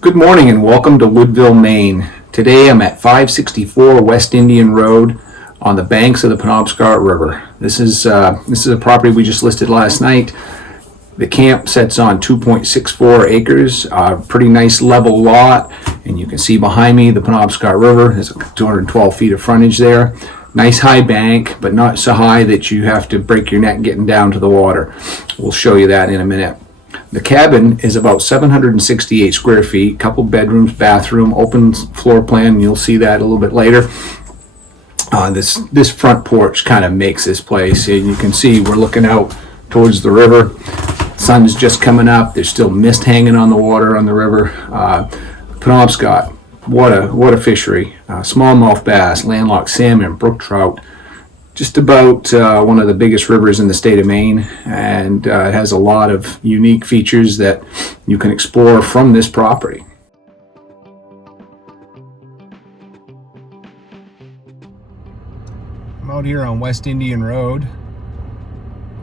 Good morning and welcome to Woodville, Maine. Today I'm at 564 West Indian Road on the banks of the Penobscot River. This is a property we just listed last night. The camp sits on 2.64 acres, pretty nice level lot, and you can see behind me the Penobscot River. There's 212 feet of frontage there. Nice high bank, but not so high that you have to break your neck getting down to the water. We'll show you that in a minute. The cabin is about 768 square feet, couple bedrooms, bathroom, open floor plan, and you'll see that a little bit later. This front porch kind of makes this place, and you can see we're looking out towards the river. Sun's just coming up. There's still mist hanging on the water on the river. Penobscot, what a fishery! Smallmouth bass, landlocked salmon, brook trout. Just about one of the biggest rivers in the state of Maine, and it has a lot of unique features that you can explore from this property. I'm out here on West Indian Road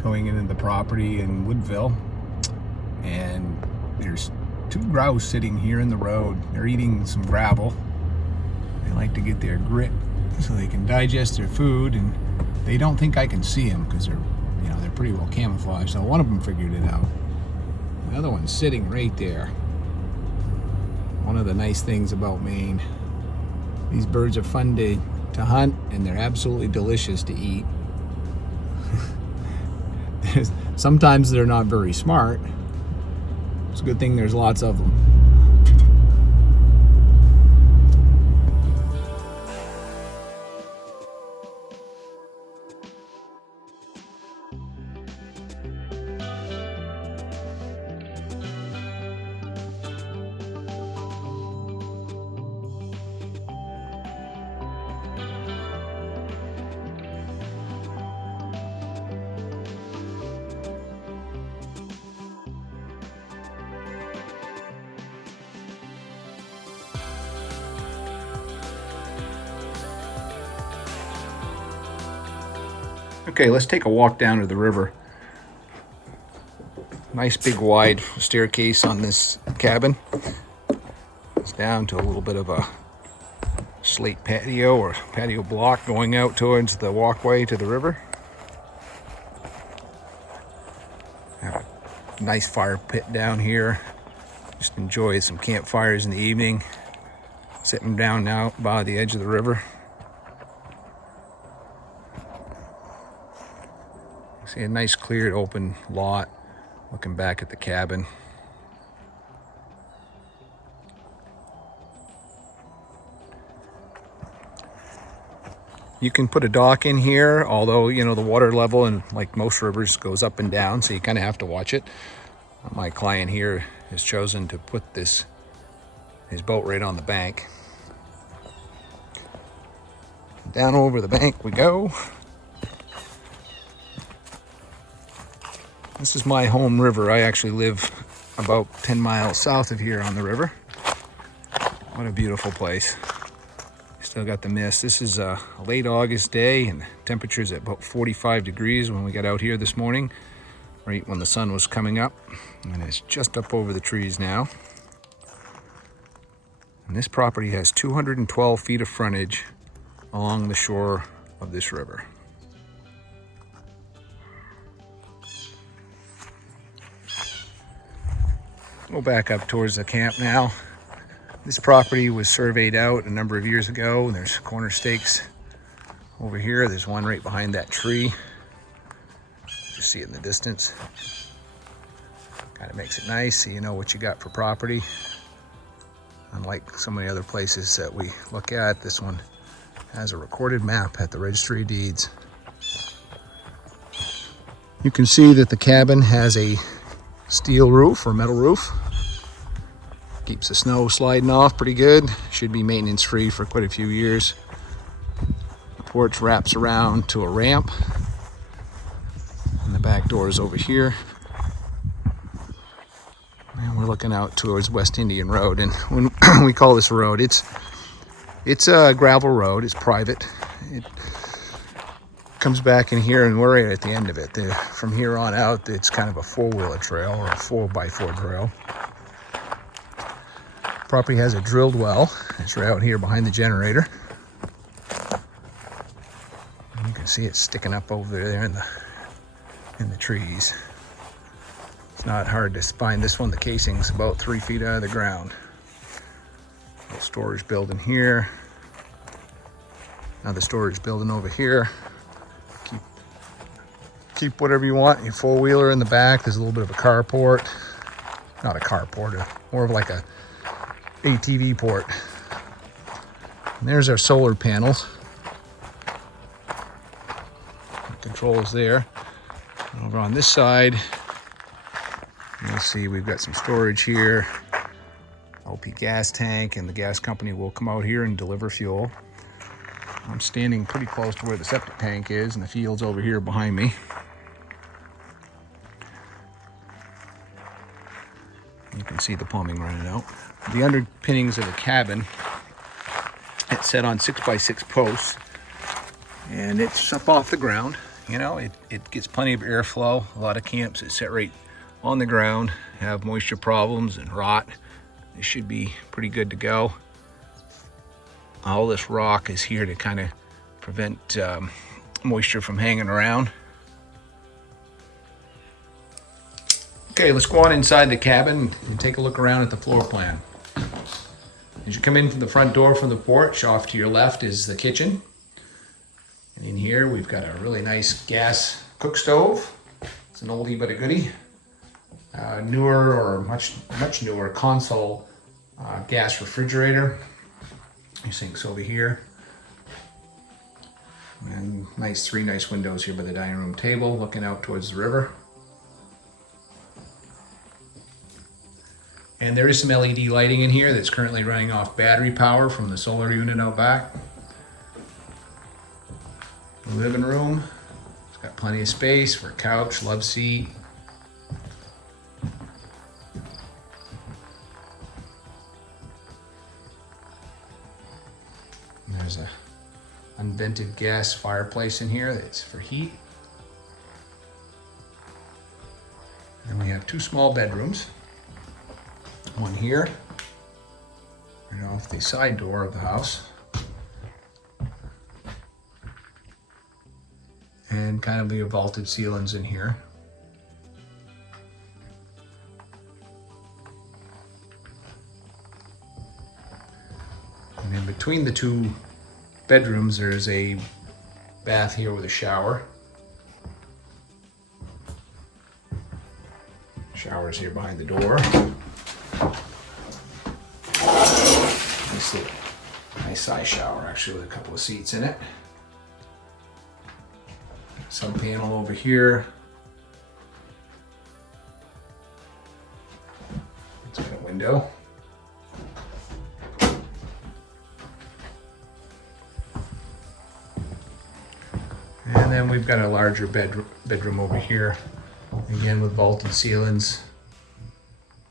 going into the property in Woodville, and there's two grouse sitting here in the road. They're eating some gravel. They like to get their grit so they can digest their food, and they don't think I can see them because they're pretty well camouflaged. So one of them figured it out. The other one's sitting right there. One of the nice things about Maine, these birds are fun to hunt, and they're absolutely delicious to eat. Sometimes they're not very smart. It's a good thing there's lots of them. Okay, let's take a walk down to the river. Nice big wide staircase on this cabin. It's down to a little bit of a slate patio or patio block going out towards the walkway to the river. Have a nice fire pit down here. Just enjoy some campfires in the evening. Sitting down now by the edge of the river. See a nice cleared open lot looking back at the cabin. You can put a dock in here, although the water level, and like most rivers, goes up and down, so you kind of have to watch it. My client here has chosen to put his boat right on the bank. Down over the bank we go. This is my home river. I actually live about 10 miles south of here on the river. What a beautiful place. Still got the mist. This is a late August day, and the temperature's at about 45 degrees when we got out here this morning, right when the sun was coming up. And it's just up over the trees now. And this property has 212 feet of frontage along the shore of this river. We'll back up towards the camp now. This property was surveyed out a number of years ago, and there's corner stakes over here. There's one right behind that tree. Just see it in the distance. Kind of makes it nice so you know what you got for property. Unlike some of the other places that we look at, this one has a recorded map at the Registry of Deeds. You can see that the cabin has a steel roof or metal roof. Keeps the snow sliding off pretty good. Should be maintenance free for quite a few years. The porch wraps around to a ramp, and the back door is over here. And we're looking out towards West Indian Road, and when we call this road, it's a gravel road. It's private. It comes back in here, and we're right at the end of it. From here on out, it's kind of a four-wheeler trail or a 4x4 trail. Property has a drilled well. It's right out here behind the generator. And you can see it sticking up over there in the trees. It's not hard to find this one. The casing's about 3 feet out of the ground. Little storage building here. Another storage building over here. Keep whatever you want. Your four-wheeler in the back. There's a little bit of a carport. Not a carport, more of like a ATV port. And there's our solar panels. The controls there. And over on this side, you'll see we've got some storage here. LP gas tank, and the gas company will come out here and deliver fuel. I'm standing pretty close to where the septic tank is, and the field's over here behind me. You can see the plumbing running out. The underpinnings of the cabin, it's set on 6x6 posts, and it's up off the ground. You know, it gets plenty of airflow. A lot of camps that set right on the ground have moisture problems and rot. It should be pretty good to go. All this rock is here to kind of prevent moisture from hanging around. Okay, let's go on inside the cabin and take a look around at the floor plan. As you come in from the front door from the porch, off to your left is the kitchen. And in here we've got a really nice gas cook stove. It's an oldie but a goodie. Newer or much newer console gas refrigerator. Your sink's over here. And three nice windows here by the dining room table looking out towards the river. And there is some LED lighting in here that's currently running off battery power from the solar unit out back. The living room, it's got plenty of space for a couch, love seat. And there's a unvented gas fireplace in here that's for heat. And we have two small bedrooms. One here, right off the side door of the house. And kind of the vaulted ceilings in here. And in between the two bedrooms, there's a bath here with a shower. Shower's here behind the door. Nice size shower, actually, with a couple of seats in it. Sub panel over here. It's got a window. And then we've got a larger bedroom over here, again with vaulted ceilings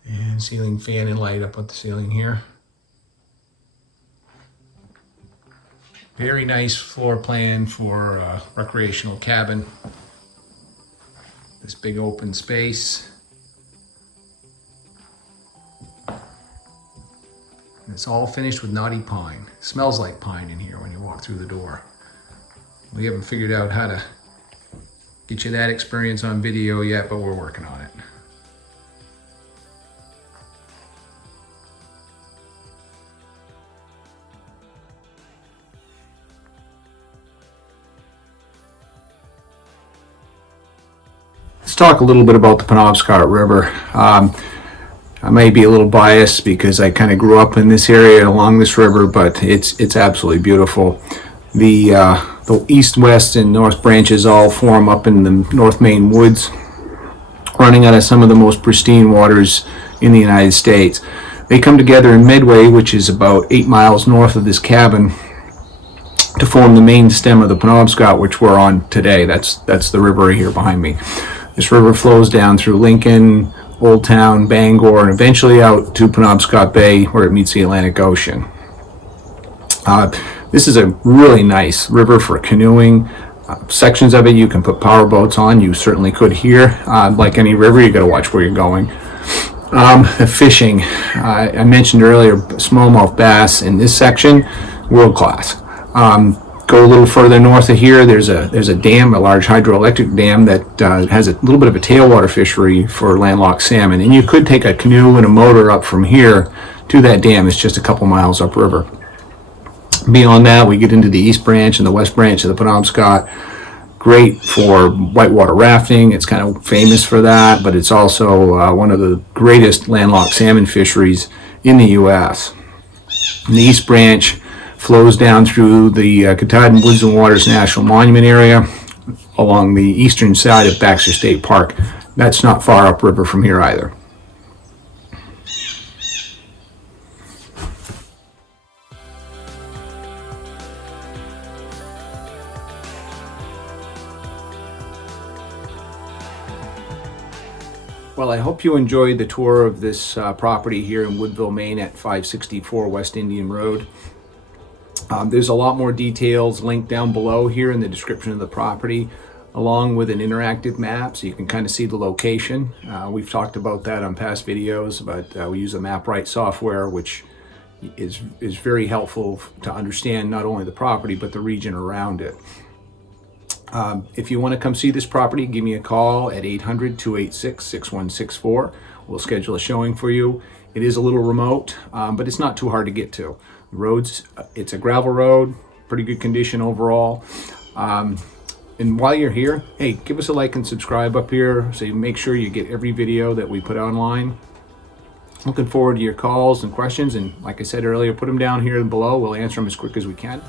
and ceiling fan and light up at the ceiling here. Very nice floor plan for a recreational cabin. This big open space. And it's all finished with knotty pine. Smells like pine in here when you walk through the door. We haven't figured out how to get you that experience on video yet, but we're working on it. Let's talk a little bit about the Penobscot River. I may be a little biased because I kind of grew up in this area along this river, but it's absolutely beautiful. The east, west, and north branches all form up in the North Maine woods, running out of some of the most pristine waters in the United States. They come together in Medway, which is about 8 miles north of this cabin, to form the main stem of the Penobscot, which we're on today. That's the river here behind me. This river flows down through Lincoln, Old Town, Bangor, and eventually out to Penobscot Bay, where it meets the Atlantic Ocean. This is a really nice river for canoeing. Sections of it you can put power boats on. You certainly could here. Like any river, you got to watch where you're going. Fishing. I mentioned earlier smallmouth bass in this section, world class. Go a little further north of here. There's a dam, a large hydroelectric dam that has a little bit of a tailwater fishery for landlocked salmon. And you could take a canoe and a motor up from here to that dam. It's just a couple miles upriver. Beyond that, we get into the East Branch and the West Branch of the Penobscot. Great for whitewater rafting. It's kind of famous for that, but it's also one of the greatest landlocked salmon fisheries in the U.S. And the East Branch flows down through the Katahdin Woods and Waters National Monument area along the eastern side of Baxter State Park. That's not far upriver from here either. Well, I hope you enjoyed the tour of this property here in Woodville, Maine at 564 West Indian Road. There's a lot more details linked down below here in the description of the property, along with an interactive map so you can kind of see the location. We've talked about that on past videos, but we use a MapRight software, which is very helpful to understand not only the property, but the region around it. If you want to come see this property, give me a call at 800-286-6164. We'll schedule a showing for you. It is a little remote, but it's not too hard to get to. The roads, it's a gravel road, pretty good condition overall. And while you're here, hey, give us a like and subscribe up here so you make sure you get every video that we put online. Looking forward to your calls and questions, and like I said earlier, put them down here below. We'll answer them as quick as we can.